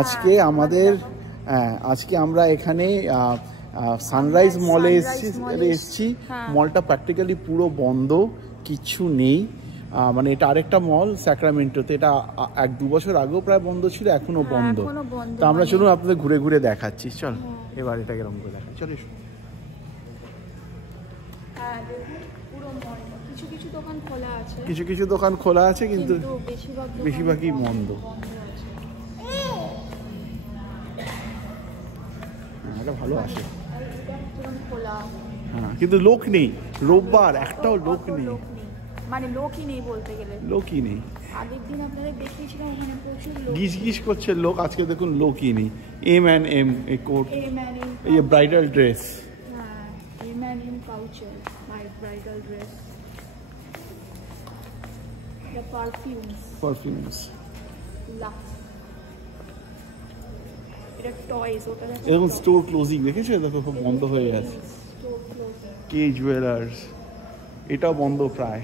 আজকে আমাদের আজকে আমরা এখানে সানরাইজ মলে এসেছি। মলটা প্র্যাকটিক্যালি পুরো বন্ধ, কিচ্ছু নেই। মানে এটা আরেকটা মল স্যাক্রামেন্টোতে, এটা 1-2 বছর আগেও প্রায় বন্ধ ছিল, এখনো বন্ধ। তো আমরা চলুন আপনাদের ঘুরে ঘুরে দেখাচ্ছি। চল এবার এটা কেরকম করে দেখা, চল এসো। কিছু কিছু দোকান খোলা আছে কিন্তু বেশিরভাগই বন্ধ। এটা ভালো আছে, হ্যাঁ, কিন্তু লোক নেই। রোববার একটাও লোক নেই, মানে লোকই নেই বলতে গেলে, লোকই নেই। আগের দিন আপনাদের দেখিয়েছিলাম ওখানে প্রচুর লোক, গিজ গিজ করছে লোক। আজকে দেখুন লোকই নেই। M&M এই কোট, এই ব্রাইডাল ড্রেস, হ্যাঁ M&M couture bridal dress, the perfumes Lux, এটা টয়স। ওটা এখন স্টোর ক্লোজিং দেখেছো, দেখো সব বন্ধ হয়ে গেছে। কে জুয়েলার্স এটাও বন্ধ প্রায়।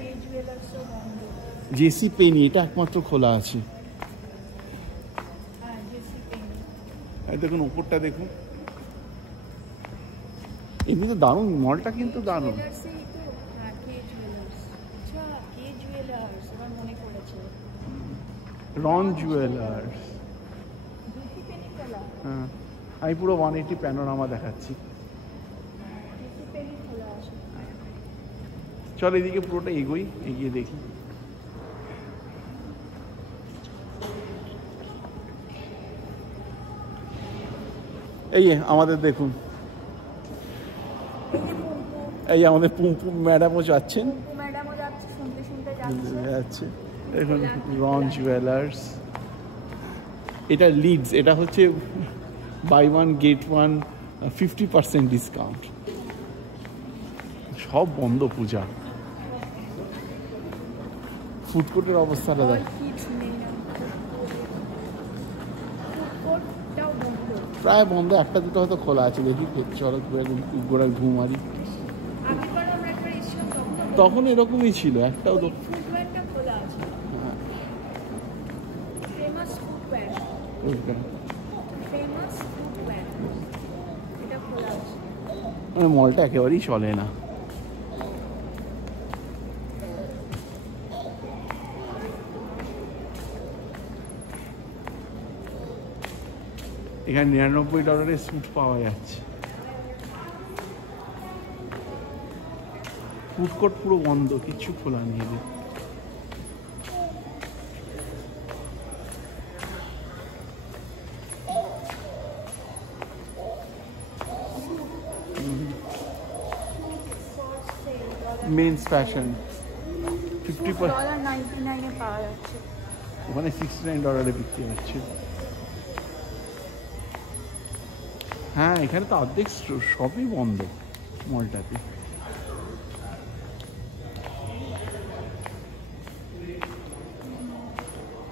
জেসি পেনি এটা একমাত্র খোলা আছে। দেখুন উপরটা দেখুন, এমনি তো দারুণ মলটা, কিন্তু দারুণ। রন জুয়েলার্স, হ্যাঁ আমি পুরো 180 প্যানোরামা দেখাচ্ছি। চল এদিকে পুরোটা এগোই, এগিয়ে দেখি। এই আমাদের দেখুন, এই আমাদের পুম্পু ম্যাডামও যাচ্ছেন, যাচ্ছে। দেখুন রন জুয়েলার্স, এটা লিডস, এটা হচ্ছে বাই 1 get 1 50% ডিসকাউন্ট। সব বন্ধ পূজা। ফুড কোর্টের অবস্থাটা দেখ, প্রায় বন্ধ, একটা দুটো হয়তো খোলা আছে। দেখি চলো গোড়ায় ঘুম মারি। তখন এরকমই ছিল, একটাও মলটা একেবারেই চলে না। এখানে $99 স্যুট পাওয়া যাচ্ছে। ফুড কোর্ট পুরো বন্ধ, কিচ্ছু খোলা নেই। মেন্স ফ্যাশন $50 পাওয়া যাচ্ছে, ওখানে $69 বিক্রি হচ্ছে। হ্যাঁ এখানে তো অর্ধেক সবই বন্ধ মলটাতে।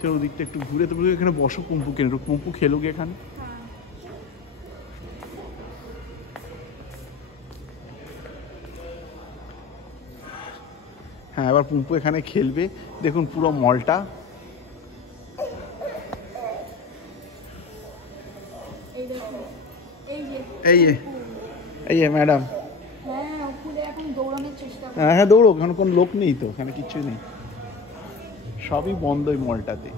চলো ওদিকটা একটু ঘুরে, তো এখানে বসো, পুম্পু কেন, পুম্পু খেলো গে এখানে। হ্যাঁ এবার পুম্পু এখানে খেলবে। দেখুন পুরো মলটা, এই ম্যাডাম, হ্যাঁ দৌড়ো, ওখানে কোনো লোক নেই তো, ওখানে কিছু নেই, সবই বন্ধ এই মলটাতে।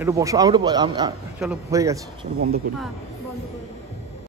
একটু বসো, আমি চলো হয়ে গেছে, চলো বন্ধ করি।